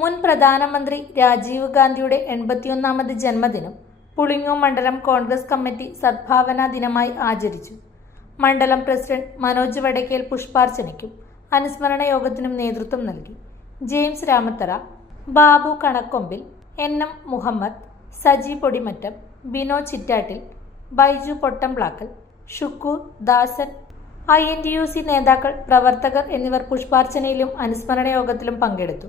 മുൻ പ്രധാനമന്ത്രി രാജീവ് ഗാന്ധിയുടെ എൺപത്തിയൊന്നാമത് ജന്മദിനം പുളിങ്ങോ മണ്ഡലം കോൺഗ്രസ് കമ്മിറ്റി സദ്ഭാവന ദിനമായി ആചരിച്ചു. മണ്ഡലം പ്രസിഡന്റ് മനോജ് വടക്കേൽ പുഷ്പാർച്ചനയ്ക്കും അനുസ്മരണ യോഗത്തിനും നേതൃത്വം നൽകി. James Ramathara Babu Kanakkombil N M Muhammad Saji Podimattam Bino Chittattil Baiju Pottamplakkal Shukkur Dasan I N T U C നേതാക്കൾ പ്രവർത്തകർ എന്നിവർ പുഷ്പാർച്ചനയിലും അനുസ്മരണ യോഗത്തിലും പങ്കെടുത്തു.